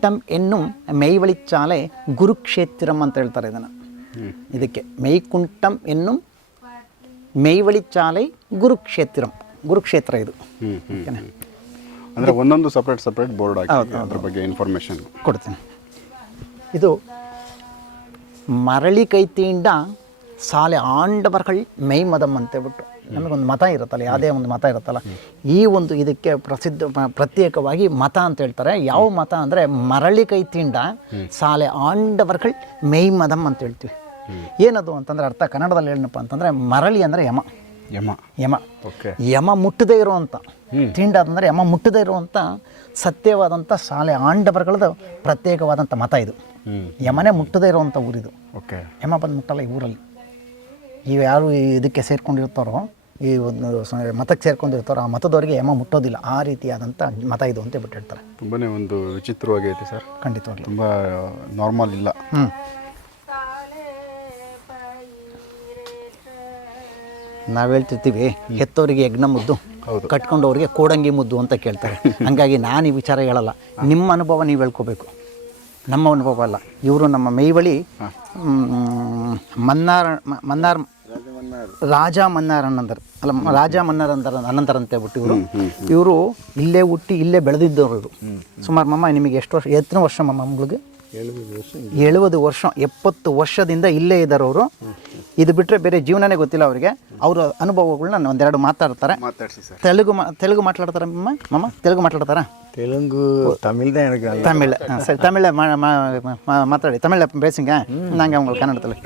ಮೆಯ್ಗುಂಟಂ ಎನ್ನುಂ ಮೆಯ್ವಳಿಚಾಲೆ ಗುರುಕ್ಷೇತ್ರಂ ಅಂತ ಹೇಳ್ತಾರೆ ಇದನ್ನು ಇದಕ್ಕೆ ಮೆಯ್ಕುಂಟಂ ಎನ್ನುಂ ಮೆಯ್ವಳಿಚಾಲೆ ಗುರುಕ್ಷೇತ್ರಂ ಗುರುಕ್ಷೇತ್ರ ಇದು ಹ್ಮ್ ಹ್ಮ್ ಅಂದ್ರೆ ಒಂದೊಂದು ಸಪ್ರೇಟ್ ಸಪ್ರೇಟ್ ಬೋರ್ಡ್ ಹಾಕಿ ಅದ್ರ ಬಗ್ಗೆ ಇನ್ಫಾರ್ಮೇಶನ್ ಕೊಡ್ತೀನಿ ಇದು ಮರಳಿ ಕೈತಿಯಿಂದ ಸಾಲೆ ಆಂಡವರ್ಗಳ್ ಮೈಮದಂ ಅಂತೇಳ್ಬಿಟ್ಟು ನಮಗೊಂದು ಮತ ಇರುತ್ತಲ್ಲ ಯಾವುದೇ ಒಂದು ಮತ ಇರುತ್ತಲ್ಲ ಈ ಒಂದು ಇದಕ್ಕೆ ಪ್ರಸಿದ್ಧ ಪ್ರತ್ಯೇಕವಾಗಿ ಮತ ಅಂತ ಹೇಳ್ತಾರೆ. ಯಾವ ಮತ ಅಂದರೆ ಮರಳಿ ಕೈ ತಿಂಡ ಸಾಲೆ ಆಂಡವರ್ಗಳ್ ಮದಮ್ ಅಂತ ಹೇಳ್ತೀವಿ. ಏನದು ಅಂತಂದ್ರೆ ಅರ್ಥ ಕನ್ನಡದಲ್ಲಿ ಏನಪ್ಪ ಅಂತಂದ್ರೆ ಮರಳಿ ಅಂದರೆ ಯಮ. ಯಮ. ಯಮ. ಓಕೆ. ಯಮ ಮುಟ್ಟದೇ ಇರುವಂಥ ತಿಂಡ ಅಂತಂದ್ರೆ ಯಮ ಮುಟ್ಟದೇ ಇರುವಂಥ ಸತ್ಯವಾದಂಥ ಶಾಲೆ ಆಂಡವರ್ಗಳದ್ದು ಪ್ರತ್ಯೇಕವಾದಂಥ ಮತ ಇದು. ಯಮನೆ ಮುಟ್ಟದೇ ಇರುವಂಥ ಊರಿದು. ಓಕೆ. ಯಮ ಬಂದು ಮುಟ್ಟಲ್ಲ ಈ ಊರಲ್ಲಿ. ಇವು ಯಾರು ಇದಕ್ಕೆ ಸೇರ್ಕೊಂಡಿರ್ತಾರೋ ಈ ಒಂದು ಮತಕ್ಕೆ ಸೇರ್ಕೊಂಡಿರ್ತಾರೋ ಆ ಮತದವರಿಗೆ ಯಮ ಮುಟ್ಟೋದಿಲ್ಲ. ಆ ರೀತಿಯಾದಂಥ ಮತ ಇದು ಅಂತ ಬಿಟ್ಟು ಹೇಳ್ತಾರೆ ತುಂಬಾನೇ ಒಂದು ವಿಚಿತ್ರವಾಗೈತೆ ಸರ್. ಖಂಡಿತವಾಗಿ ತುಂಬ ನಾರ್ಮಲ್ ಇಲ್ಲ. ಹ್ಞೂ ನಾವು ಹೇಳ್ತಿರ್ತೀವಿ ಹೆತ್ತವರಿಗೆ ಯಜ್ಞ ಮುದ್ದು ಹೌದು. ಕಟ್ಕೊಂಡವ್ರಿಗೆ ಕೋಡಂಗಿ ಮುದ್ದು ಅಂತ ಕೇಳ್ತಾರೆ. ಹಂಗಾಗಿ ನಾನು ಈ ವಿಚಾರ ಹೇಳಲ್ಲ. ನಿಮ್ಮ ಅನುಭವ ನೀವು ಹೇಳ್ಕೋಬೇಕು. ನಮ್ಮ ಅನುಭವ ಅಲ್ಲ. ಇವರು ನಮ್ಮ ಮೈವಳಿ ಮನ್ನಾರ ಮನ್ನಾರ್ ಮ- ಮನ್ನಾರ್ ರಾಜ ಮನ್ನಾರ್ ಅನಂತರ ಅಲ್ಲ ಮ- ರಾಜ ಮನ್ನಾರ್ ಅಂತರ ಅನಂತರ ಅಂತ ಹೇಳ್ಬಿಟ್ಟು ಇವರು ಇವರು ಇಲ್ಲೇ ಹುಟ್ಟಿ ಇಲ್ಲೇ ಬೆಳೆದಿದ್ದವರು ಇವರು ಸುಮಾರು ಮಮ್ಮ ನಿಮಗೆ ಎಷ್ಟು ವರ್ಷ ಎತ್ತನೇ ವರ್ಷ ಮಮ್ಮ ಮಗಳಿಗೆ ಎಳುವುದು ವರ್ಷ ಎಪ್ಪತ್ತು ವರ್ಷದಿಂದ ಇಲ್ಲೇ ಇದ್ದಾರೆ ಅವರು ಇದು ಬಿಟ್ಟರೆ ಬೇರೆ ಜೀವನನೇ ಗೊತ್ತಿಲ್ಲ ಅವರಿಗೆ ಅವರ ಅನುಭವಗಳನ್ನ ಒಂದೆರಡು ಮಾತಾಡ್ತಾರೆ ಮಾತಾಡ್ಸಿ ಸರ್ ತೆಲುಗು ಮಾ ತೆಲುಗು ಮಾತಾಡ್ತಾರ ಮಮ್ಮ ಮಮ್ಮ ತೆಲುಗು ಮಾತಾಡ್ತಾರಾ தெலுங்கு தமிழ் தான் எனக்கு நல்லா ತಮಿಳ್ ಆ, ಸರಿ ತಮಿಳ ಮಾತಾಡಿ ತಮಿಳ ಬೇಸಿಂಗ ನಂಗೆ அவங்க ಕನ್ನಡದಲ್ಲಿ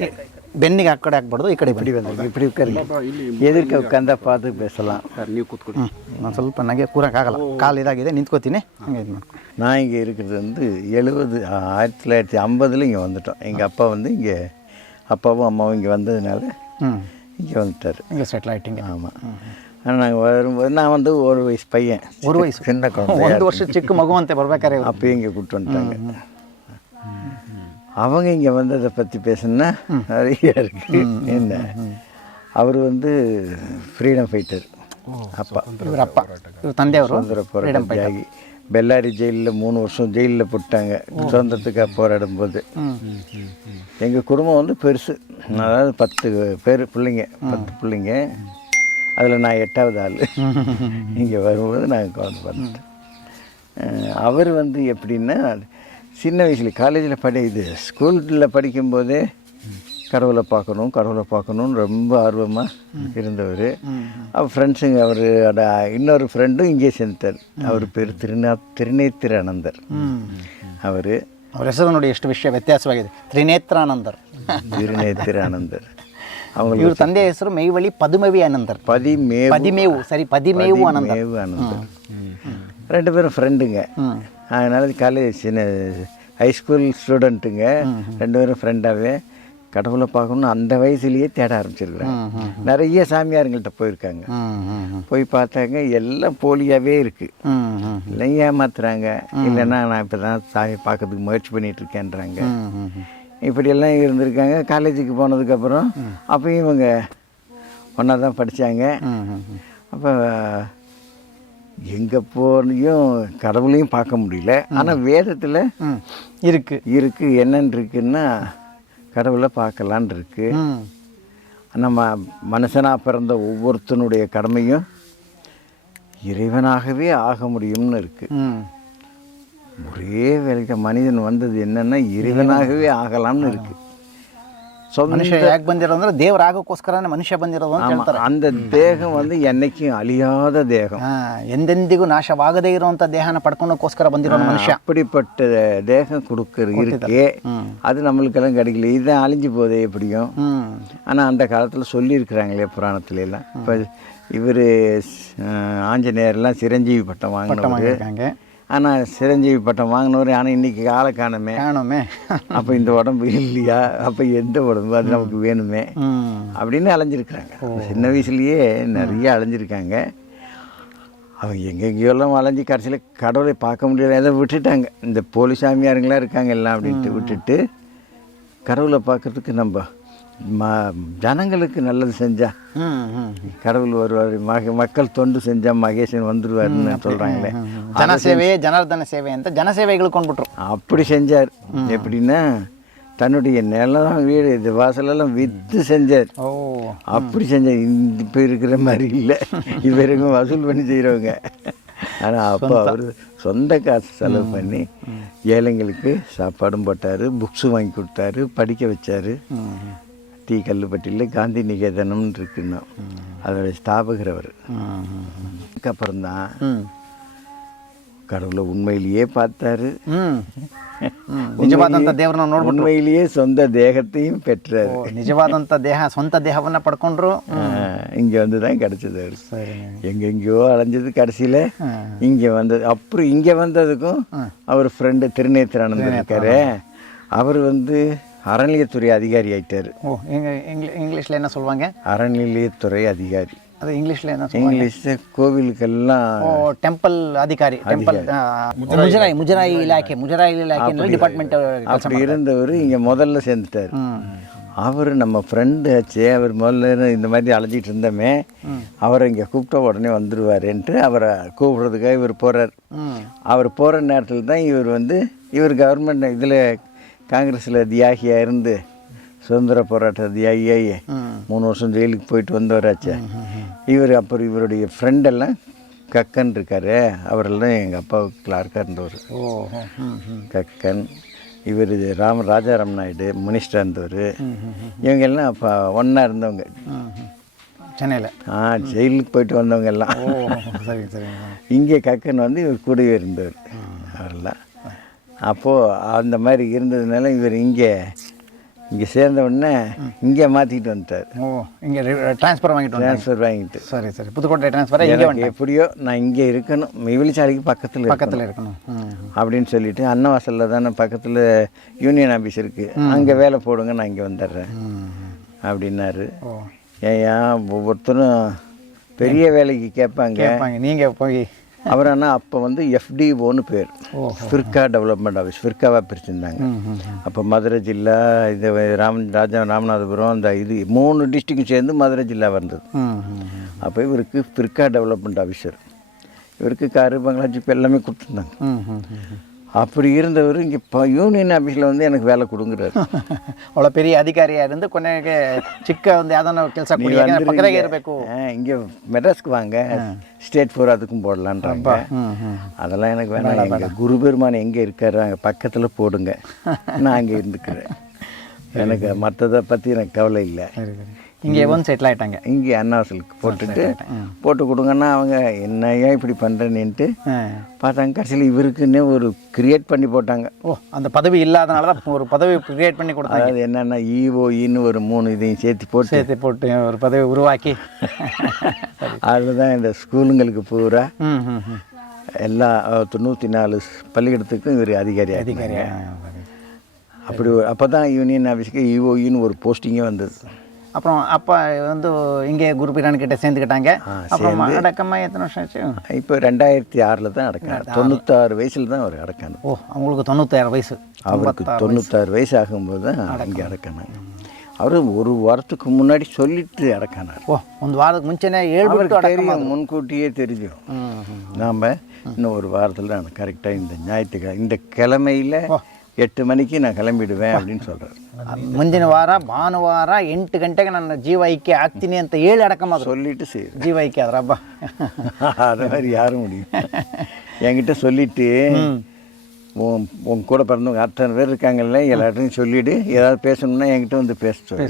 ಬೆನ್ನಿಗೆ ಆ ಕಡೆ ಹಾಕ್ಬಾರ್ದು ಈ ಕಡೆ ಬನ್ನಿ இப்படி உட்காருங்க எதிர்க்க உட்காந்தா பார்த்து பேசலாம் ಸರ್ ನೀವು ಕೂತ್ಕೊಳ್ಳಿ ಹ್ಞೂ ನಾನು ಸ್ವಲ್ಪ ನನಗೆ ಕೂರಕ್ಕಾಗಲ್ಲ ಕಾಲು ಇದಾಗಿದೆ ನಿಂತ್ಕೋತೀನಿ ಹಂಗೆ ಇದು ಮಾಡ್ಕೊ நான் இங்கே இருக்கிறது வந்து எழுபது ஆயிரத்தி தொள்ளாயிரத்தி ஐம்பதில் இங்கே வந்துட்டோம் எங்கள் அப்பா வந்து இங்கே அப்பாவும் அம்மாவும் இங்கே வந்ததுனால ಹ್ಞೂ இங்கே வந்துட்டார் ಹಿಂಗೆ ಸೆಟ್ಲ್ ಆಯ್ತು ಹಿಂಗೆ ஆமாம் ஆனால் நாங்கள் வரும்போது நான் வந்து ஒரு வயசு பையன் ஒரு வயசு? சின்ன குழந்தை ಒಂದು ವರ್ಷ ಚಿಕ್ಕ ಮಗು ಅಂತೆ ಬರ್ಬೇಕಾರೆ ಇವ್ರು. அப்பயும் இங்கே கூப்பிட்டு வந்துட்டாங்க அவங்க இங்கே வந்ததை பற்றி பேசுனா நிறைய இருக்குது என்ன? அவர் வந்து ஃப்ரீடம் ஃபைட்டர் அப்பா. அப்பா. தந்தையார் சுதந்திர போராட்டம் தியாகி. பெல்லாரி ஜெயிலில் மூணு வருஷம் ஜெயிலில் போட்டாங்க. சுதந்திரத்துக்காக போராடும் போது எங்கள் குடும்பம் வந்து பெருசு. அதாவது பத்து பேர் பிள்ளைங்க. பத்து பிள்ளைங்க. அதில் நான் எட்டாவது ஆள். இங்கே வரும்போது நாங்கள் வந்து வந்துட்டேன் அவர் வந்து எப்படின்னா சின்ன வயசில் காலேஜில் படி இது ஸ்கூலில் படிக்கும்போதே கடவுளை பார்க்கணும் கடவுளை பார்க்கணும்னு ரொம்ப ஆர்வமாக இருந்தவர் அவர் ஃப்ரெண்ட்ஸுங்க அவர் இன்னொரு ஃப்ரெண்டும் இங்கே சேர்ந்தார் அவர் பேர் திருநா திருநேத்திரானந்தர் அவர் ಅವ್ರ ಹೆಸರು ನೋಡಿ ಎಷ್ಟು ವಿಷಯ ವ್ಯತ್ಯಾಸವಾಗಿದೆ ತ್ರಿನೇತ್ರಾನಂದರ್ திருநேத்திரானந்தர் அவங்களுக்கு ಇವ್ರ ತಂದೆಯ ಹೆಸರು ಮೈವಳಿ ಪದುಮವಿ ಆನಂದರ್ பதிமேவு ಪದಿಮೇವು ಸರಿ ಪದಿಮೇವು ಆನಂದರ್ மேவு ஆனந்தர் ரெண்டு பேரும் ஃப்ரெண்டுங்க அதனால் காலேஜ் சின்ன ஹைஸ்கூல் ஸ்டூடெண்ட்டுங்க ரெண்டு பேரும் ஃப்ரெண்டாகவே கடவுளை பார்க்கணும்னு அந்த வயசுலேயே தேட ஆரம்பிச்சிருக்கிறாங்க. நிறைய சாமியாருங்கள்ட்ட போயிருக்காங்க. போய் பார்த்தாங்க எல்லாம் போலியாகவே இருக்குது இல்லை ஏமாத்துறாங்க. இல்லைன்னா நான் இப்போ தான் சாமி பார்க்கறதுக்கு முயற்சி பண்ணிகிட்ருக்கேன்றாங்க இப்படியெல்லாம் இருந்திருக்காங்க. காலேஜுக்கு போனதுக்கப்புறம் அப்பயும் இவங்க ஒன்றா தான் படித்தாங்க அப்போ எங்கே போனையும் கடவுளையும் பார்க்க முடியல. ஆனால் வேதத்தில் இருக்குது இருக்குது என்னென்னு இருக்குன்னா கடவுளை பார்க்கலான் இருக்கு நம்ம மனுஷனாக பிறந்த ஒவ்வொருத்தனுடைய கடமையும் இறைவனாகவே ஆக முடியும்னு இருக்குது ஒரே வேலைக்கு மனிதன் வந்தது என்னென்னா இறைவனாகவே ஆகலாம்னு இருக்குது சொந்த ಮನುಷ್ಯ ಯಾಕೆ ಬಂದಿರೋದು ಅಂದ್ರೆ ದೇವ್ರ ಆಗೋಕ್ಕೋಸ್ಕರನೇ ಮನುಷ್ಯ ಬಂದಿರೋದು ಅಂತ ஆமா, ಹೇಳ್ತಾರೆ அந்த தேகம் வந்து என்னைக்கும் அழியாத தேகம் ಹಾ ಎಂದೆಂದಿಗೂ ನಾಶವಾಗದೇ ಇರುವಂತ ದೇಹನ ಪಡ್ಕೊಂಡೋಕ್ಕೋಸ್ಕರ ಬಂದಿರೋ ಮನುಷ್ಯ அப்படிப்பட்ட தேகம் கொடுக்குற இருக்கே அது நம்மளுக்கெல்லாம் கிடைக்கல இதுதான் அழிஞ்சு போதே எப்படியும் ಹ್ಮ್ ஆனால் அந்த காலத்தில் சொல்லியிருக்கிறாங்களே புராணத்துல எல்லாம் இப்போ இவர் ஆஞ்சநேயர்லாம் சிரஞ்சீவி பட்டம் வாங்கினவர் இருக்காங்க ஆனால் சிரஞ்சீவி பட்டம் வாங்கினவர் ஆனால் இன்றைக்கி காலை காணுமே. காணுமே. அப்போ இந்த உடம்பு இல்லையா? அப்போ எந்த உடம்பு? அது நமக்கு வேணுமே. அப்படின்னு அலைஞ்சிருக்கிறாங்க. சின்ன வயசுலேயே நிறைய அலைஞ்சிருக்காங்க. அவங்க எங்கெங்கேயோலாம் அலைஞ்சி கடைசியில் கடவுளை பார்க்க முடியல. எதை விட்டுட்டாங்க. இந்த போலி சாமியாருங்களாம் இருக்காங்க எல்லாம் அப்படின்ட்டு விட்டுட்டு கடவுளை பார்க்குறதுக்கு நம்ம ம ஜனங்களுக்கு நல்லது செஞ்சால் கடவுள் வருவார். மக மக்கள் தொண்டு செஞ்சால் மகேசன் வந்துடுவார்னு சொல்கிறாங்களே ஜனசேவையே ஜனார்தன சேவை அந்த ஜனசேவைகளுக்கு கொண்டுட்ரும் அப்படி செஞ்சார். எப்படின்னா தன்னுடைய நிலம் வீடு இது வாசலெல்லாம் விற்று செஞ்சார். ஓ. அப்படி செஞ்சார். இப்போ இருக்கிற மாதிரி இல்லை. இவருக்கும் வசூல் பண்ணி செய்கிறவங்க ஆனால் அப்போ அவர் சொந்த காசு செலவு பண்ணி ஏழைங்களுக்கு சாப்பாடும் போட்டார் புக்ஸும் வாங்கி கொடுத்தாரு படிக்க வச்சார். டீ கல்லுப்பட்டியில் காந்தி நிகேதனம்னு இருக்குன்னா அதோட ஸ்தாபகர் அவர் அதுக்கப்புறம்தான் ಹ್ಮ್ கடவுளை உண்மையிலேயே பார்த்தாரு ಹ್ಮ್ ಹ್ಮ್. ನಿಜವಾದಂಥ ದೇವ್ರನ್ನ ನೋಡ್ಬಿಟ್ಟು உண்மையிலேயே சொந்த தேகத்தையும் பெற்றார் ಓ, ನಿಜವಾದಂಥ ದೇಹ ಸ್ವಂತ ದೇಹವನ್ನ ಪಡ್ಕೊಂಡ್ರು இங்கே வந்து தான் கிடச்சது அவர் ಸರಿ எங்கெங்கேயோ அலைஞ்சது கடைசியில் இங்கே வந்தது அப்புறம் இங்கே வந்ததுக்கும் அவர் ஃப்ரெண்டு திருநேத்திரானந்தர் இருக்காரு அவர் வந்து அறநிலையத்துறை அதிகாரி ஆகிட்டார் ஓ எங்கள் இங்கிலீஷில் என்ன சொல்லுவாங்க அறநிலையத்துறை அதிகாரி. அது இங்கிலீஷில் என்ன இங்கிலீஷ் கோவிலுக்கெல்லாம் ஓ டெம்பிள் அதிகாரி டெம்பிள் முஜராய் முஜராய் இலாக்கே முஜராய் இலாக்கே டிபார்ட்மெண்ட் அப்படி இருந்தவர் இங்கே முதல்ல சேர்ந்துட்டார். அவர் நம்ம ஃப்ரெண்டு ஆச்சு அவர் முதல்ல இந்த மாதிரி அலைஞ்சிட்டு இருந்தோமே அவரை இங்கே கூப்பிட்ட உடனே வந்துடுவாருன்ட்டு அவரை கூப்பிட்றதுக்காக இவர் போகிறார் அவர் போகிற நேரத்தில் தான் இவர் வந்து இவர் கவர்மெண்ட் இதில் காங்கிரஸில் தியாகியாக இருந்து சுதந்திர போராட்ட தியாகியாகி மூணு வருஷம் ஜெயிலுக்கு போயிட்டு வந்தவராச்சு. இவர் அப்புறம் இவருடைய ஃப்ரெண்டெல்லாம் கக்கன் இருக்கார். அவரெல்லாம் எங்கள் அப்பாவுக்கு கிளார்க்காக இருந்தவர் கக்கன் இவர் ராம ராஜாராம் நாயுடு மினிஸ்டராக இருந்தவர். இவங்கெல்லாம் அப்போ ஒன்றா இருந்தவங்க. சென்னையில். ஆ ஜெயிலுக்கு போயிட்டு வந்தவங்க எல்லாம். இங்கே கக்கன் வந்து இவர் கூடவே இருந்தவர். அவரெல்லாம் அப்போது அந்த மாதிரி இருந்ததுனால இவர் இங்கே இங்கே சேர்ந்த உடனே இங்கே மாற்றிக்கிட்டு வந்துட்டார். ஓ இங்கே ட்ரான்ஸ்ஃபர் வாங்கிட்டு ட்ரான்ஸ்ஃபர் வாங்கிட்டு. சரி சரி. புதுக்கோட்டை ட்ரான்ஸ்ஃபர் எப்படியோ நான் இங்கே இருக்கணும். மிவிலிச்சாலைக்கு பக்கத்தில் பக்கத்தில் இருக்கணும். அப்படின்னு சொல்லிட்டு அன்னவாசலில் தானே பக்கத்தில் யூனியன் ஆஃபீஸ் இருக்குது அங்கே வேலை போடுங்க நான் இங்கே வந்துடுறேன். அப்படின்னாரு. ஏன் ஒவ்வொருத்தரும் பெரிய வேலைக்கு கேட்பாங்க. கேட்பாங்க. நீங்கள் போய் அவர் ஆனால் அப்போ வந்து எஃப்டிஓன்னு பேர். ஃபிர்கா டெவலப்மெண்ட் ஆஃபீஸ் ஃபிர்காவாக பிரிச்சுருந்தாங்க. அப்போ மதுரை ஜில்லா இது ராம ராஜா ராமநாதபுரம் அந்த இது மூணு டிஸ்ட்ரிக்கும் சேர்ந்து மதுரை ஜில்லா வந்தது. அப்போ இவருக்கு ஃபிர்கா டெவலப்மெண்ட் ஆஃபீஸர். இவருக்கு காரு பங்களாஜிப்பு எல்லாமே கொடுத்துருந்தாங்க. அப்படி இருந்தவர் இங்கே இப்போ யூனியன் ஆஃபீஸில் வந்து எனக்கு வேலை கொடுங்குறாரு. அவ்வளோ பெரிய அதிகாரியாக இருந்து கொண்டாங்க ಚಿಕ್ಕ ಒಂದು ಯಾವ್ದಾನ ಕೆಲಸ ಪಕ್ಕದಾಗೆ ಇರಬೇಕು ಹಿಂಗೆ ಮೆಡ್ರಾಸ್ಗೆ ವಾಂಗ ஸ்டேட் ஃபோர் அதுக்கும் போடலான்றாங்க. அதெல்லாம் எனக்கு வேணாம். மேடம் குரு பெருமான் எங்கே இருக்காரு அங்கே பக்கத்தில் போடுங்க. நான் அங்கே இருந்துக்கிறேன். எனக்கு மற்றதை பற்றி எனக்கு கவலை இல்லை. இங்கே வந்து செட்டில் ஆகிட்டாங்க இங்கே அண்ணா போட்டுட்டு போட்டு கொடுங்கன்னா அவங்க என்னையா இப்படி பண்ணுறேன்னுட்டு பார்த்தாங்க. கடைசியில் இவருக்குன்னே ஒரு கிரியேட் பண்ணி போட்டாங்க. ஓ அந்த பதவி இல்லாதனால தான் ஒரு பதவி கிரியேட் பண்ணி கொடுத்தாங்க. அது என்னென்னா இஓஇன்னு ஒரு மூணு இதையும் சேர்த்து போட்டு சேர்த்து போட்டு ஒரு பதவி உருவாக்கி. அதுதான் இந்த ஸ்கூலுங்களுக்கு பூரா எல்லா தொண்ணூற்றி நாலு பள்ளிக்கூடத்துக்கும் இவர் அதிகாரி அதிகாரியாக அப்படி அப்போ தான் யூனியன் ஆஃபீஸுக்கு இஓஇன்னு ஒரு போஸ்டிங்கே வந்தது. அப்புறம் அப்பா வந்து இங்கே குருபிரான் கிட்ட சேர்ந்துக்கிட்டாங்க. அப்புறம் அடக்கமாக எத்தனை வருஷம் ஆச்சு? இப்போ ரெண்டாயிரத்தி ஆறில் தான் அடக்கம். தொண்ணூத்தாறு வயசில் தான் அவர் அடக்கணும் ஓ அவங்களுக்கு தொண்ணூத்தாறு வயசு. அவருக்கு தொண்ணூத்தாறு வயசு. ஆகும்போது தான் இங்கே அடக்கணும் அவர் ஒரு வாரத்துக்கு முன்னாடி சொல்லிட்டு அடக்கானார். ஓ ஒரு வாரத்துக்கு முன்சனே ஏழு தெரியும் முன்கூட்டியே தெரியும். நாம் இன்னும் ஒரு வாரத்தில் தான் கரெக்டாக இந்த ஞாயிற்றுக்கிழமை இந்த கிழமையில் எட்டு மணிக்கு நான் கிளம்பிடுவேன் அப்படின்னு சொல்கிறார் ಮುಂದಿನ ವಾರ ಭಾನುವಾರ ಎಂಟು ಗಂಟೆಗೆ ನನ್ನ ಜೀವ ಐಕ್ಯ ಆಗ್ತೀನಿ ಅಂತ ಹೇಳಿ ಅಡಕ ಮಾಡಿದ್ರು சொல்லிட்டு செய்யுது ಜೀವ ಐಕ್ಯ ಆದ್ರ ಹಬ್ಬ அது மாதிரி யாரும் முடியும் என்கிட்ட சொல்லிட்டு உன் உன் கூட பிறந்தவங்க அத்தனை பேர் இருக்காங்கல்ல எல்லாத்தையும் சொல்லிவிடு ஏதாவது பேசணும்னா என்கிட்ட வந்து பேச சொல்லு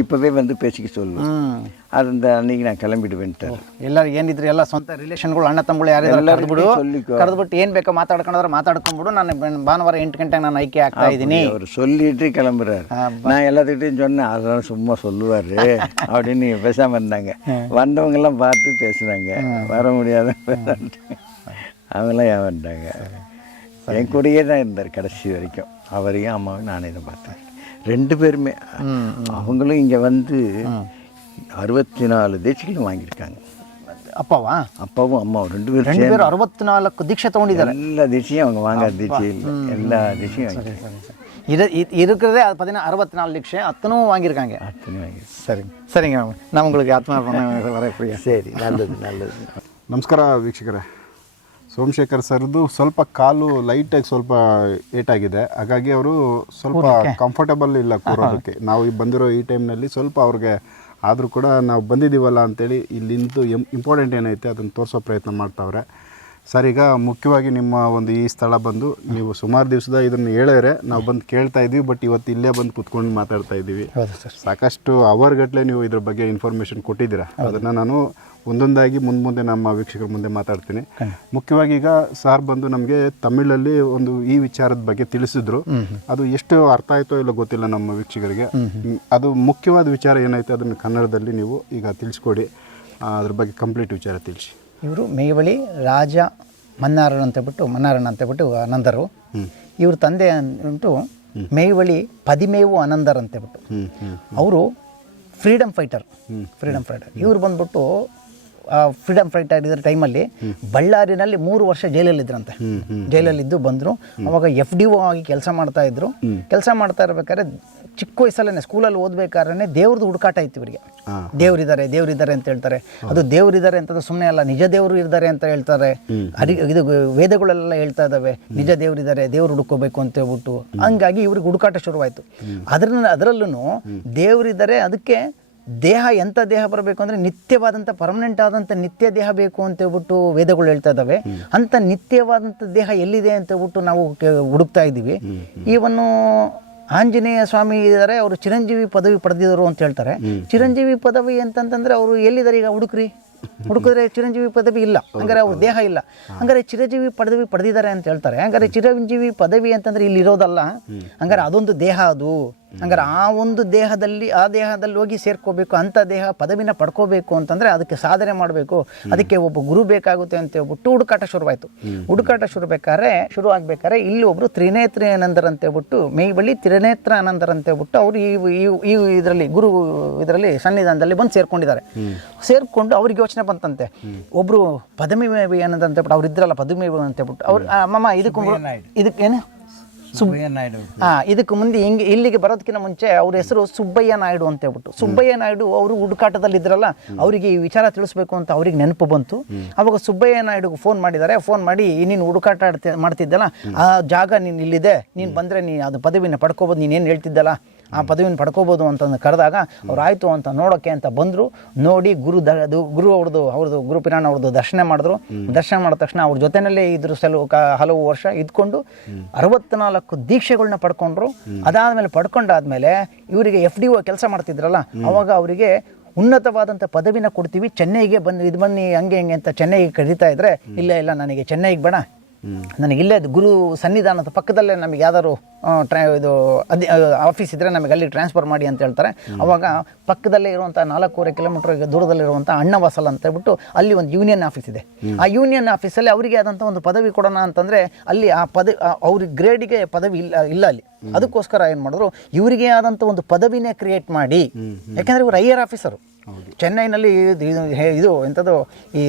இப்போவே வந்து பேசிக்க சொல்லு ಹ್ಮ್ அது இந்த அன்னைக்கு நான் கிளம்பிடுவேன்ட்டார் ಎಲ್ಲರೂ ಏನಿದ್ರು ಎಲ್ಲ ಸ್ವಂತ ರಿಲೇಷನ್ಗಳು ಅಣ್ಣ ತಮ್ಮಗಳು ಯಾರಿದ್ದಾರೆ ಕರೆದ್ಬಿಡು சொல்லிக்கோ. ಕರೆದ್ಬಿಟ್ಟು ಏನು ಬೇಕೋ ಮಾತಾಡ್ಕೊಂಡ್ರೆ ಮಾತಾಡ್ಕೊಂಡ್ಬಿಡು ನಾನು ಬ- ಭಾನುವಾರ ಎಂಟು ಗಂಟೆಗೆ ನಾನು ಐಕ್ಯ ಆಗ್ತಾ ಇದ್ದೀನಿ அவர் சொல்லிட்டு கிளம்புறாரு நான் எல்லாத்துக்கிட்டையும் சொன்னேன் அதெல்லாம் சும்மா சொல்லுவார் அப்படின்னு பேசாமல் இருந்தாங்க வந்தவங்கெல்லாம் பார்த்து பேசுனாங்க வர முடியாத அவங்களாம் ஏன் வந்தாங்க என் கூடயே தான் இருந்தார் கடைசி வரைக்கும் அவரையும் அம்மாவும் நானே தான் பார்த்தேன் ரெண்டு பேருமே அவங்களும் இங்கே வந்து அறுபத்தி நாலு தீட்சைகளும் வாங்கியிருக்காங்க அப்பாவா அப்பாவும் அம்மாவும் ரெண்டு பேரும் ரெண்டு பேரும் அறுபத்தி நாலு தீட்சை தோண்டிதான் எல்லா தீட்சையும் அவங்க வாங்காத தீட்சை எல்லா தீட்சையும் வாங்கியிருக்காங்க இது இருக்கிறதே அது பார்த்தீங்கன்னா அறுபத்தி நாலு லட்சம் அத்தனும் வாங்கியிருக்காங்க அத்தனை வாங்கி சரிங்க சரிங்க நான் உங்களுக்கு ஆத்மா வரக்கூடிய சரி நல்லது நல்லது நமஸ்கார வீக்ஷிக்கிறேன் ಸೋಮಶೇಖರ್ ಸರ್ದು ಸ್ವಲ್ಪ ಕಾಲು ಲೈಟಾಗಿ ಸ್ವಲ್ಪ ಏಟಾಗಿದೆ ಹಾಗಾಗಿ ಅವರು ಸ್ವಲ್ಪ ಕಂಫರ್ಟಬಲ್ ಇಲ್ಲ ಕೂರೋದಕ್ಕೆ. ನಾವು ಈ ಬಂದಿರೋ ಈ ಟೈಮ್ನಲ್ಲಿ ಸ್ವಲ್ಪ ಅವ್ರಿಗೆ ಆದರೂ ಕೂಡ ನಾವು ಬಂದಿದ್ದೀವಲ್ಲ ಅಂತೇಳಿ ಇಲ್ಲಿಂದು ನಿಂತು ಇಂಪಾರ್ಟೆಂಟ್ ಏನೈತೆ ಅದನ್ನು ತೋರಿಸೋ ಪ್ರಯತ್ನ ಮಾಡ್ತಾವ್ರೆ. ಸರ್ ಈಗ ಮುಖ್ಯವಾಗಿ ನಿಮ್ಮ ಒಂದು ಈ ಸ್ಥಳ ಬಂದು ನೀವು ಸುಮಾರು ದಿವಸದ ಇದನ್ನು ಹೇಳಿದ್ರೆ ನಾವು ಬಂದು ಕೇಳ್ತಾ ಇದ್ವಿ ಬಟ್ ಇವತ್ತು ಇಲ್ಲೇ ಬಂದು ಕುತ್ಕೊಂಡು ಮಾತಾಡ್ತಾ ಇದ್ದೀವಿ. ಹೌದು ಸರ್. ಸಾಕಷ್ಟು ಅವರ್ಗಟ್ಟಲೆ ನೀವು ಇದ್ರ ಬಗ್ಗೆ ಇನ್ಫಾರ್ಮೇಷನ್ ಕೊಟ್ಟಿದ್ದೀರಾ. ಅದನ್ನು ನಾನು ಒಂದೊಂದಾಗಿ ಮುಂದೆ ಮುಂದೆ ನಮ್ಮ ವೀಕ್ಷಕರ ಮುಂದೆ ಮಾತಾಡ್ತೀನಿ. ಮುಖ್ಯವಾಗಿ ಈಗ ಸಾರ್ ಬಂದು ನಮಗೆ ತಮಿಳಲ್ಲಿ ಒಂದು ಈ ವಿಚಾರದ ಬಗ್ಗೆ ತಿಳಿಸಿದ್ರು. ಅದು ಎಷ್ಟು ಅರ್ಥ ಆಯ್ತೋ ಇಲ್ಲ ಗೊತ್ತಿಲ್ಲ ನಮ್ಮ ವೀಕ್ಷಕರಿಗೆ. ಅದು ಮುಖ್ಯವಾದ ವಿಚಾರ ಏನೈತೆ ಅದನ್ನು ಕನ್ನಡದಲ್ಲಿ ನೀವು ಈಗ ತಿಳಿಸ್ಕೊಡಿ. ಅದ್ರ ಬಗ್ಗೆ ಕಂಪ್ಲೀಟ್ ವಿಚಾರ ತಿಳಿಸಿ. ಇವರು ಮೇವಳಿ ರಾಜ ಮನ್ನಾರನ್ ಅಂತ ಬಿಟ್ಟು ಮನ್ನಾರನ್ ಅಂತ ಬಿಟ್ಟು ಅನಂದರು. ಇವ್ರ ತಂದೆ ಉಂಟು ಮೇವಳಿ ಪದಿಮೇವು ಅನಂದರ್ ಅಂತ ಬಿಟ್ಟು. ಅವರು ಫ್ರೀಡಮ್ ಫೈಟರ್. Freedom fighter. ಇವ್ರು ಬಂದ್ಬಿಟ್ಟು ಫ್ರೀಡಮ್ ಫೈಟರ್ ಆಗಿದ್ದ ಟೈಮಲ್ಲಿ ಬಳ್ಳಾರಿನಲ್ಲಿ ಮೂರು ವರ್ಷ ಜೈಲಲ್ಲಿದ್ರಂತೆ. ಜೈಲಲ್ಲಿದ್ದು ಬಂದರು. ಅವಾಗ ಎಫ್ ಡಿ ಒ ಆಗಿ ಕೆಲಸ ಮಾಡ್ತಾ ಇದ್ರು. ಕೆಲಸ ಮಾಡ್ತಾ ಇರ್ಬೇಕಾದ್ರೆ ಚಿಕ್ಕ ವಯಸ್ಸಲ್ಲೇ ಸ್ಕೂಲಲ್ಲಿ ಓದ್ಬೇಕಾದ್ರೆ ದೇವ್ರದ್ದು ಹುಡುಕಾಟ ಇತ್ತು ಇವರಿಗೆ. ದೇವ್ರಿದ್ದಾರೆ ದೇವ್ರಿದ್ದಾರೆ ಅಂತ ಹೇಳ್ತಾರೆ. ಅದು ದೇವ್ರಿದ್ದಾರೆ ಅಂತಂದ್ರೆ ಸುಮ್ಮನೆ ಅಲ್ಲ ನಿಜ ದೇವರು ಇದ್ದಾರೆ ಅಂತ ಹೇಳ್ತಾರೆ. ಇದು ವೇದಗಳೆಲ್ಲ ಹೇಳ್ತಾ ಇದ್ದಾವೆ. ನಿಜ ದೇವ್ರಿದ್ದಾರೆ ದೇವ್ರು ಹುಡುಕೋಬೇಕು ಅಂತ ಹೇಳ್ಬಿಟ್ಟು. ಹಂಗಾಗಿ ಇವ್ರಿಗೆ ಹುಡುಕಾಟ ಶುರುವಾಯಿತು. ಅದ್ರ ಅದರಲ್ಲೂ ದೇವರಿದ್ದಾರೆ ಅದಕ್ಕೆ ದೇಹ ಎಂಥ ದೇಹ ಬರಬೇಕು ಅಂದರೆ ನಿತ್ಯವಾದಂಥ ಪರ್ಮನೆಂಟ್ ಆದಂಥ ನಿತ್ಯ ದೇಹ ಬೇಕು ಅಂತ ಹೇಳ್ಬಿಟ್ಟು ವೇದಗಳು ಹೇಳ್ತಾ ಇದ್ದಾವೆ. ಅಂಥ ನಿತ್ಯವಾದಂಥ ದೇಹ ಎಲ್ಲಿದೆ ಅಂತ ಹೇಳ್ಬಿಟ್ಟು ನಾವು ಹುಡುಕ್ತಾ ಇದ್ದೀವಿ. ಇವನ್ನು ಆಂಜನೇಯ ಸ್ವಾಮಿ ಇದ್ದಾರೆ ಅವರು ಚಿರಂಜೀವಿ ಪದವಿ ಪಡೆದಿದ್ರು ಅಂತ ಹೇಳ್ತಾರೆ. ಚಿರಂಜೀವಿ ಪದವಿ ಅಂತಂತಂದ್ರೆ ಅವರು ಎಲ್ಲಿದ್ದಾರೆ ಈಗ ಹುಡುಕ್ರಿ? ಹುಡುಕಿದ್ರೆ ಚಿರಂಜೀವಿ ಪದವಿ ಇಲ್ಲ. ಹಂಗಾರೆ ಅವ್ರ ದೇಹ ಇಲ್ಲ. ಹಂಗಾರೆ ಚಿರಂಜೀವಿ ಪದವಿ ಪಡೆದಿದ್ದಾರೆ ಅಂತ ಹೇಳ್ತಾರೆ. ಹಂಗಾರೆ ಚಿರಂಜೀವಿ ಪದವಿ ಅಂತಂದ್ರೆ ಇಲ್ಲಿ ಇರೋದಲ್ಲ. ಹಂಗಾರೆ ಅದೊಂದು ದೇಹ ಅದು. ಹಂಗಾರೆ ಆ ಒಂದು ದೇಹದಲ್ಲಿ ಆ ದೇಹದಲ್ಲಿ ಹೋಗಿ ಸೇರ್ಕೋಬೇಕು ಅಂಥ ದೇಹ ಪದವಿನ ಪಡ್ಕೋಬೇಕು ಅಂತಂದ್ರೆ ಅದಕ್ಕೆ ಸಾಧನೆ ಮಾಡಬೇಕು. ಅದಕ್ಕೆ ಒಬ್ಬ ಗುರು ಬೇಕಾಗುತ್ತೆ ಅಂತ ಹೇಳ್ಬಿಟ್ಟು ಹುಡುಕಾಟ ಶುರುವಾಯಿತು. ಹುಡುಕಾಟ ಶುರು ಬೇಕಾದ್ರೆ ಶುರು ಆಗಬೇಕಾದ್ರೆ ಇಲ್ಲಿ ಒಬ್ರು ತ್ರಿನೇತ್ರ ಆನಂದರ್ ಅಂತ ಹೇಳ್ಬಿಟ್ಟು ಬಳಿ ತ್ರಿನೇತ್ರ ಆನಂದರ್ ಅಂತ ಹೇಳ್ಬಿಟ್ಟು ಅವರು ಈ ಇದರಲ್ಲಿ ಗುರು ಇದರಲ್ಲಿ ಸನ್ನಿಧಾನದಲ್ಲಿ ಬಂದು ಸೇರ್ಕೊಂಡಿದ್ದಾರೆ. ಸೇರಿಕೊಂಡು ಅವ್ರಿಗೆ ಯೋಚನೆ ಬಂತಂತೆ. ಒಬ್ರು ಪದಮಿ ಆನಂದ ಅಂತ ಹೇಳ್ಬಿಟ್ಟು ಅವ್ರು ಇದ್ರಲ್ಲ ಪದಮಿ ಅಂತ ಹೇಳ್ಬಿಟ್ಟು ಅವ್ರು ಆ, ಮಮ್ಮ ಇದಕ್ಕೆ ಇದಕ್ಕೇನು ಸುಬ್ಬಯ್ಯ ನಾಯ್ಡು. ಹಾ ಇದಕ್ಕೆ ಮುಂದೆ ಹಿಂಗೆ ಇಲ್ಲಿಗೆ ಬರೋದಕ್ಕಿಂತ ಮುಂಚೆ ಅವ್ರ ಹೆಸರು ಸುಬ್ಬಯ್ಯ ನಾಯ್ಡು ಅಂತ ಹೇಳ್ಬಿಟ್ಟು. ಸುಬ್ಬಯ್ಯ ನಾಯ್ಡು ಅವರು ಹುಡುಕಾಟದಲ್ಲಿ ಇದ್ರಲ್ಲ ಅವರಿಗೆ ಈ ವಿಚಾರ ತಿಳಿಸ್ಬೇಕು ಅಂತ ಅವ್ರಿಗೆ ನೆನಪು ಬಂತು. ಅವಾಗ ಸುಬ್ಬಯ್ಯ ನಾಯ್ಡುಗೆ ಫೋನ್ ಮಾಡಿದ್ದಾರೆ ಫೋನ್ ಮಾಡಿ ನೀನು ಹುಡುಕಾಟ ಮಾಡ್ತಿದ್ದಲ್ಲ? ಆ ಜಾಗ ನೀನು ಇಲ್ಲಿದೆ. ನೀನು ಬಂದರೆ ನೀನು ಅದು ಪದವಿನ ಪಡ್ಕೋಬೋದು. ಏನು ಹೇಳ್ತಿದ್ದಲ್ಲ? ಆ ಪದವಿನ ಪಡ್ಕೋಬೋದು ಅಂತಂದು ಕರೆದಾಗ ಅವ್ರು ಆಯಿತು ಅಂತ ನೋಡೋಕ್ಕೆ ಅಂತ ಬಂದರು. ನೋಡಿ ಗುರು ದ ಗುರು ಅವ್ರದ್ದು ಅವ್ರದ್ದು ಗುರು ಪಿರಾಣ ಅವ್ರದ್ದು ದರ್ಶನ ಮಾಡಿದ್ರು. ದರ್ಶನ ಮಾಡಿದ ತಕ್ಷಣ ಅವ್ರ ಜೊತೆನಲ್ಲೇ ಇದ್ರ ಸಲು ಕ ಹಲವು ವರ್ಷ ಇದ್ಕೊಂಡು ಅರವತ್ನಾಲ್ಕು ದೀಕ್ಷೆಗಳನ್ನ ಪಡ್ಕೊಂಡ್ರು. ಅದಾದಮೇಲೆ ಪಡ್ಕೊಂಡಾದ್ಮೇಲೆ ಇವರಿಗೆ ಎಫ್ ಡಿ ಒ ಕೆಲಸ ಮಾಡ್ತಿದ್ರಲ್ಲ, ಅವಾಗ ಅವರಿಗೆ ಉನ್ನತವಾದಂಥ ಪದವಿನ ಕೊಡ್ತೀವಿ. ಚೆನ್ನೈಗೆ ಬಂದು ಇದು ಬನ್ನಿ, ಹಂಗೆ ಹಿಂಗೆ ಅಂತ ಚೆನ್ನೈಗೆ ಕರೀತಾ ಇದ್ರೆ, ಇಲ್ಲ ಇಲ್ಲ, ನನಗೆ ಚೆನ್ನೈಗೆ ಬೇಡ. ನನಗೆ ಇಲ್ಲೇ ಅದು ಗುರು ಸನ್ನಿಧಾನದ ಪಕ್ಕದಲ್ಲೇ ನಮಗೆ ಯಾವ್ದಾದ್ರು ಟ್ರಾ ಇದು ಅದೇ ಆಫೀಸ್ ಇದ್ದರೆ ನಮಗೆ ಅಲ್ಲಿ ಟ್ರಾನ್ಸ್ಫರ್ ಮಾಡಿ ಅಂತ ಹೇಳ್ತಾರೆ. ಅವಾಗ ಪಕ್ಕದಲ್ಲೇ ಇರುವಂಥ ನಾಲ್ಕೂವರೆ ಕಿಲೋಮೀಟರ್ ದೂರದಲ್ಲಿರುವಂಥ ಅಣ್ಣವಾಸಲ್ ಅಂತ ಹೇಳ್ಬಿಟ್ಟು ಅಲ್ಲಿ ಒಂದು ಯೂನಿಯನ್ ಆಫೀಸ್ ಇದೆ. ಆ ಯೂನಿಯನ್ ಆಫೀಸಲ್ಲಿ ಅವರಿಗೆ ಆದಂಥ ಒಂದು ಪದವಿ ಕೊಡೋಣ ಅಂತಂದರೆ ಅಲ್ಲಿ ಆ ಪದವಿ ಅವ್ರಿಗೆ ಗ್ರೇಡಿಗೆ ಪದವಿ ಇಲ್ಲ ಇಲ್ಲ ಅಲ್ಲಿ. ಅದಕ್ಕೋಸ್ಕರ ಏನು ಮಾಡಿದ್ರು ಇವರಿಗೆ ಆದಂಥ ಒಂದು ಪದವಿನೇ ಕ್ರಿಯೇಟ್ ಮಾಡಿ. ಯಾಕೆಂದರೆ ಇವರು ಐ ಆರ್ ಆಫೀಸರು ಚೆನ್ನೈನಲ್ಲಿ ಇದು ಎಂಥದ್ದು ಈ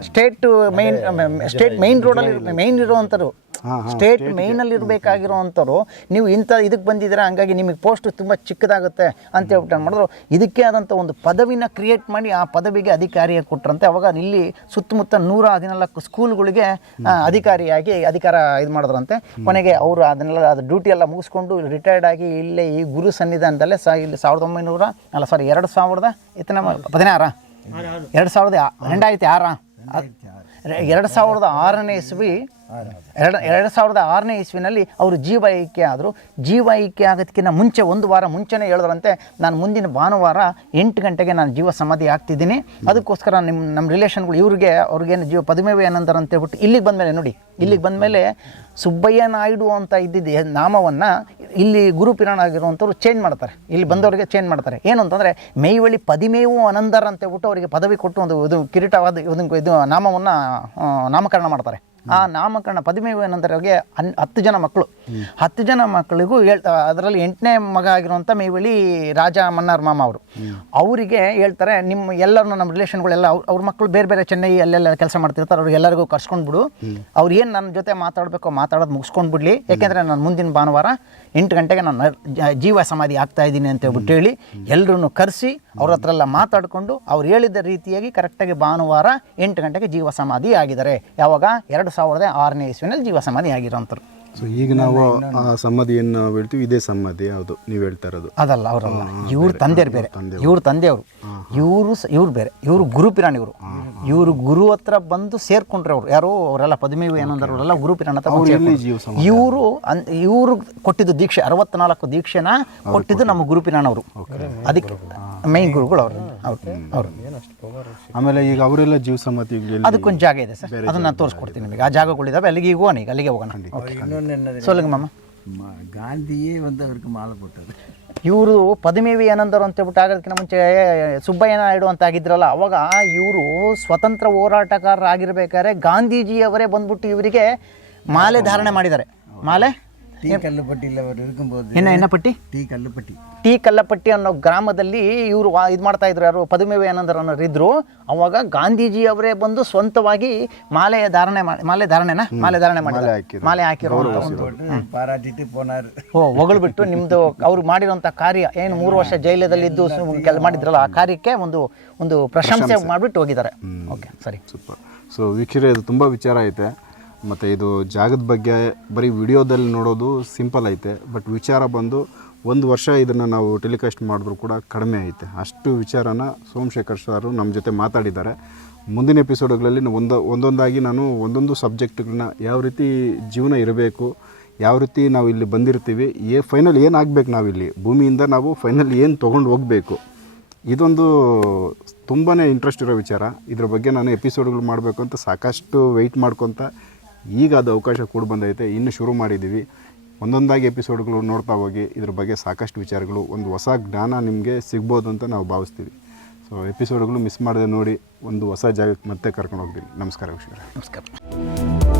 ಸ್ಟೇಟ್ ಮೈನ್ ಸ್ಟೇಟ್ ಮೈನ್ ರೋಡಲ್ಲಿ ಮೈನ್ ಇರುವಂಥವ್ರು ಸ್ಟೇಟ್ ಮೈನಲ್ಲಿ ಇರಬೇಕಾಗಿರೋವಂಥವ್ರು ನೀವು ಇಂಥ ಇದಕ್ಕೆ ಬಂದಿದ್ದೀರಾ ಹಂಗಾಗಿ ನಿಮಗೆ ಪೋಸ್ಟ್ ತುಂಬ ಚಿಕ್ಕದಾಗುತ್ತೆ ಅಂತ ಹೇಳ್ಬಿಟ್ಟು ಏನ್ ಮಾಡಿದ್ರು. ಇದಕ್ಕೆ ಆದಂಥ ಒಂದು ಪದವಿನ ಕ್ರಿಯೇಟ್ ಮಾಡಿ ಆ ಪದವಿಗೆ ಅಧಿಕಾರಿಯ ಕೊಟ್ರಂತೆ. ಅವಾಗ ಇಲ್ಲಿ ಸುತ್ತಮುತ್ತ ನೂರ ಹದಿನಾಲ್ಕು ಸ್ಕೂಲ್ಗಳಿಗೆ ಅಧಿಕಾರಿಯಾಗಿ ಅಧಿಕಾರ ಇದು ಮಾಡಿದ್ರಂತೆ. ಕೊನೆಗೆ ಅವರು ಅದನ್ನೆಲ್ಲ ಅದು ಡ್ಯೂಟಿ ಎಲ್ಲ ಮುಗಿಸ್ಕೊಂಡು ರಿಟೈರ್ಡ್ ಆಗಿ ಇಲ್ಲೇ ಈ ಗುರು ಸನ್ನಿಧಾನದಲ್ಲೇ ಸಹ ಇಲ್ಲಿ ಸಾವಿರದ ಒಂಬೈನೂರ ಅಲ್ಲ ಸಾರಿ ಎರಡು ಸಾವಿರದ ಇತನ ಹದಿನಾರ. ಎರಡು ಸಾವಿರದ ಆ- ರೆಂಡಾಯಿರತ್ತಿ ಆರ ಎರಡು ಸಾವಿರದ ಆರನೇ ಇಸ್ವಿ. ಎರಡು ಎರಡು ಸಾವಿರದ ಆರನೇ ಇಸ್ವಿನಲ್ಲಿ ಅವರು ಜೀವ ಐಕ್ಯ ಆದರು. ಜೀವ ಐಕ್ಯ ಆಗೋದಕ್ಕಿಂತ ಮುಂಚೆ ಒಂದು ವಾರ ಮುಂಚೆನೇ ಹೇಳಿದ್ರಂತೆ, ನಾನು ಮುಂದಿನ ಭಾನುವಾರ ಎಂಟು ಗಂಟೆಗೆ ನಾನು ಜೀವ ಸಮಾಧಿ ಆಗ್ತಿದ್ದೀನಿ. ಅದಕ್ಕೋಸ್ಕರ ನಿಮ್ಮ ನಮ್ಮ ರಿಲೇಷನ್ಗಳು ಇವ್ರಿಗೆ, ಅವ್ರಿಗೇನು ಜೀವ ಪದುಮೇವೆ ಏನಂತಾರೆ ಅಂತ ಹೇಳ್ಬಿಟ್ಟು ಇಲ್ಲಿಗೆ ಬಂದಮೇಲೆ ನೋಡಿ, ಇಲ್ಲಿಗೆ ಬಂದಮೇಲೆ ಸುಬ್ಬಯ್ಯ ನಾಯ್ಡು ಅಂತ ಇದ್ದಿದ್ದ ನಾಮವನ್ನು ಇಲ್ಲಿ ಗುರು ಆಗಿರುವಂಥವ್ರು ಚೇಂಜ್ ಮಾಡ್ತಾರೆ. ಇಲ್ಲಿ ಬಂದವರಿಗೆ ಚೇಂಜ್ ಮಾಡ್ತಾರೆ. ಏನು ಅಂತಂದರೆ, ಮೇಯ್ವಳಿ ಪದಿಮೇವು ಅನಂದರ್ ಅಂತ ಹೇಳ್ಬಿಟ್ಟು ಅವರಿಗೆ ಪದವಿ ಕೊಟ್ಟು ಒಂದು, ಇದು ಕಿರೀಟವಾದ ಇದನ್ನು ಇದು ನಾಮವನ್ನು ನಾಮಕರಣ ಮಾಡ್ತಾರೆ. ಆ ನಾಮಕರಣ ಪದವಿ ನಂತರಗೆ ಹನ್, ಹತ್ತು ಜನ ಮಕ್ಕಳು. ಹತ್ತು ಜನ ಮಕ್ಕಳಿಗೂ ಹೇಳ್ತಾ ಅದರಲ್ಲಿ ಎಂಟನೇ ಮಗ ಆಗಿರುವಂಥ ಮೇವಳಿ ರಾಜ ಮನ್ನಾರ್ ಮಾಮ ಅವರು. ಅವರಿಗೆ ಹೇಳ್ತಾರೆ ನಿಮ್ಮ ಎಲ್ಲರೂ ನಮ್ಮ ರಿಲೇಷನ್ಗಳೆಲ್ಲ ಅವ್ರ ಅವ್ರ ಮಕ್ಕಳು ಬೇರೆ ಬೇರೆ ಚೆನ್ನೈ ಅಲ್ಲೆಲ್ಲ ಕೆಲಸ ಮಾಡ್ತಿರ್ತಾರೆ, ಅವ್ರಿಗೆ ಎಲ್ಲರಿಗೂ ಕರ್ಸ್ಕೊಂಡ್ಬಿಡು ಅವ್ರು ಏನು ನನ್ನ ಜೊತೆ ಮಾತಾಡಬೇಕೋ ಮಾತಾಡೋದು ಮುಗಿಸ್ಕೊಂಡು ಬಿಡ್ಲಿ. ಯಾಕೆಂದರೆ ನಾನು ಮುಂದಿನ ಭಾನುವಾರ ಎಂಟು ಗಂಟೆಗೆ ನಾನು ಜೀವ ಸಮಾಧಿ ಆಗ್ತಾ ಇದ್ದೀನಿ ಅಂತ ಹೇಳ್ಬಿಟ್ಟು ಹೇಳಿ ಎಲ್ಲರನ್ನು ಕರೆಸಿ ಅವ್ರ ಹತ್ರ ಎಲ್ಲ ಮಾತಾಡಿಕೊಂಡು ಅವ್ರು ಹೇಳಿದ ರೀತಿಯಾಗಿ ಕರೆಕ್ಟಾಗಿ ಭಾನುವಾರ ಎಂಟು ಗಂಟೆಗೆ ಜೀವ ಸಮಾಧಿ ಆಗಿದ್ದಾರೆ. ಯಾವಾಗ? ಎರಡು ಸಾವಿರದ ಆರನೇ ಇಸ್ವಿನಲ್ಲಿ ಜೀವ ಸಮಾಧಿ ಆಗಿರುವಂಥರು ಸೊ ಈಗ ನಾವು ಆ ಸಮಾಧಿಯನ್ನು ಹೇಳ್ತೀವಿ ಇದೇ ಸಮಾಧಿ ಹೌದು ನೀವು ಹೇಳ್ತಾ ಇರೋದು. ಅದಲ್ಲ ಅವರಲ್ಲ. ಇವ್ರ ತಂದೆಯವ್ರು ಬೇರೆ. ಇವ್ರ ತಂದೆಯವರು. ಇವರು ಇವ್ರು ಬೇರೆ. ಇವರು ಗುರು ಪಿರಾಣಿ ಇವರು. ಇವರು ಗುರು ಹತ್ರ ಬಂದು ಸೇರ್ಕೊಂಡ್ರೆ ಅವರು. ಯಾರೋ ಅವರೆಲ್ಲ ಪದ್ಮಿ ಏನಂದ್ರವರೆಲ್ಲ ಗುರು ಪಿರಾಣ ಹತ್ರ. ಇವರು ಇವರು ಕೊಟ್ಟಿದ್ದು ದೀಕ್ಷೆ ಅರವತ್ನಾಲ್ಕು ದೀಕ್ಷೆನ ಕೊಟ್ಟಿದ್ದು ನಮ್ಮ ಗುರು ಪಿರಾಣ ಅವರು. ಅದಕ್ಕೆ ಮೈನ್ ಗುರುಗಳು ಅವರು ಅವ್ರು ಅವರು. ಆಮೇಲೆ ಈಗ ಅವರೆಲ್ಲ ಜೀವ ಸಮಾಧಿ ಅದಕ್ಕೊಂದು ಜಾಗ ಇದೆ ಸರ್. ಅದನ್ನ ನಾನು ತೋರಿಸ್ಕೊಡ್ತೀನಿ ನಿಮಗೆ. ಆ ಜಾಗಗಳಿದ್ದಾವೆ ಅಲ್ಲಿಗೆ ಈಗ ಹೋಗೋಣ ಈಗ ಅಲ್ಲಿಗೆ ಹೋಗೋಣ. ಸೊಲ್ಲಂಗ ಮಾಮ. ಗಾಂಧಿಯೇ ಒಂದು ಅವ್ರಿಗೆ ಮಾಲ ಕೊಟ್ಟರು ಇವರು ಪದಮೇವಿ ಏನಂದರು ಅಂತ ಹೇಳ್ಬಿಟ್ಟು ಆಗೋದಕ್ಕಿಂತ ಮುಂಚೆ ಸುಬ್ಬಯ್ಯ ನಾಯ್ಡು ಅಂತ ಆಗಿದ್ರಲ್ಲ ಅವಾಗ ಇವರು ಸ್ವತಂತ್ರ ಹೋರಾಟಗಾರರಾಗಿರ್ಬೇಕಾದ್ರೆ ಗಾಂಧೀಜಿಯವರೇ ಬಂದ್ಬಿಟ್ಟು ಇವರಿಗೆ ಮಾಲೆ ಧಾರಣೆ ಮಾಡಿದ್ದಾರೆ. ಮಾಲೆ? டீ கல்லுப்பட்டியில் அவர் இருக்கும்போது என்ன என்ன ಪಟ್ಟಿ டீ கல்லுப்பட்டி ಟಿ ಕಲ್ಲಪಟ್ಟಿ ಅನ್ನೋ ಗ್ರಾಮದಲ್ಲಿ ಇವರು ಇದು ಮಾಡ್ತಾ ಇದ್ರು ಯಾರು ಪದ್ಮೇವಿ ಆನಂದರ್ ಅನ್ನೋರು ಇದ್ರು ಅವಾಗ ಗಾಂಧೀಜಿ ಅವರೇ ಬಂದು ಸ್ವಂತವಾಗಿ ಮಾಲೆ ಧಾರಣೆ ಮಾಡಿ ಮಾಲೆ ಧಾರಣೆನಾ ಮಾಲೆ ಧಾರಣೆ ಮಾಡಿದ್ದಾರೆ ಹಾಕಿದ್ರು. ಮಾಲೆ ಹಾಕಿರೋ ಒಂದು போட்டு பாராட்டிட்டு போனார் ಓ ಹೊಗಳ್ಬಿಟ್ಟು ನಿಮ್ದು ಅವ್ರು ಮಾಡಿರೋಂಥ ಕಾರ್ಯ ಏನು ಮೂರು ವರ್ಷ ಜೈಲದಲ್ಲಿ ಇದ್ದು ಕೆಲ ಮಾಡಿದ್ರಲ್ಲ ಆ ಕಾರ್ಯಕ್ಕೆ ಒಂದು ಒಂದು ಪ್ರಶಂಸೆ ಮಾಡಿಬಿಟ್ಟು ಹೋಗಿದ್ದಾರೆ ಓಕೆ ಸರಿ ಸೂಪರ್ ಸೊ ವೀಕ್ಷಕರೇ ಇದು ತುಂಬ ವಿಚಾರ ಐತೆ ಮತ್ತು ಇದು ಜಾಗದ ಬಗ್ಗೆ ಬರೀ ವಿಡಿಯೋದಲ್ಲಿ ನೋಡೋದು ಸಿಂಪಲ್ ಐತೆ, ಬಟ್ ವಿಚಾರ ಬಂದು ಒಂದು ವರ್ಷ ಇದನ್ನು ನಾವು ಟೆಲಿಕಾಸ್ಟ್ ಮಾಡಿದ್ರು ಕೂಡ ಕಡಿಮೆ ಐತೆ. ಅಷ್ಟು ವಿಚಾರನ ಸೋಮಶೇಖರ್ ಸರ್ ನಮ್ಮ ಜೊತೆ ಮಾತಾಡಿದ್ದಾರೆ. ಮುಂದಿನ ಎಪಿಸೋಡ್ಗಳಲ್ಲಿ ಒಂದು, ಒಂದೊಂದಾಗಿ ನಾನು ಒಂದೊಂದು ಸಬ್ಜೆಕ್ಟ್ಗಳನ್ನ ಯಾವ ರೀತಿ ಜೀವನ ಇರಬೇಕು, ಯಾವ ರೀತಿ ನಾವು ಇಲ್ಲಿ ಬಂದಿರ್ತೀವಿ ಏ ಫೈನಲ್ ಏನಾಗಬೇಕು ನಾವಿಲ್ಲಿ ಭೂಮಿಯಿಂದ ನಾವು ಫೈನಲ್ ಏನು ತೊಗೊಂಡು ಹೋಗಬೇಕು, ಇದೊಂದು ತುಂಬಾ ಇಂಟ್ರೆಸ್ಟ್ ಇರೋ ವಿಚಾರ. ಇದ್ರ ಬಗ್ಗೆ ನಾನು ಎಪಿಸೋಡ್ಗಳು ಮಾಡಬೇಕು ಅಂತ ಸಾಕಷ್ಟು ವೆಯ್ಟ್ ಮಾಡ್ಕೊತ ಈಗ ಅದು ಅವಕಾಶ ಕೂಡ ಬಂದೈತೆ. ಇನ್ನು ಶುರು ಮಾಡಿದ್ದೀವಿ. ಒಂದೊಂದಾಗಿ ಎಪಿಸೋಡ್ಗಳು ನೋಡ್ತಾ ಹೋಗಿ, ಇದ್ರ ಬಗ್ಗೆ ಸಾಕಷ್ಟು ವಿಚಾರಗಳು, ಒಂದು ಹೊಸ ಜ್ಞಾನ ನಿಮಗೆ ಸಿಗ್ಬೋದು ಅಂತ ನಾವು ಭಾವಿಸ್ತೀವಿ. ಸೊ ಎಪಿಸೋಡ್ಗಳು ಮಿಸ್ ಮಾಡದೆ ನೋಡಿ, ಒಂದು ಹೊಸ ಜಾಗಕ್ಕೆ ಮತ್ತೆ ಕರ್ಕೊಂಡು ಹೋಗ್ತೀನಿ ನಮಸ್ಕಾರ ವೀಕ್ಷಕರೇ. ನಮಸ್ಕಾರ.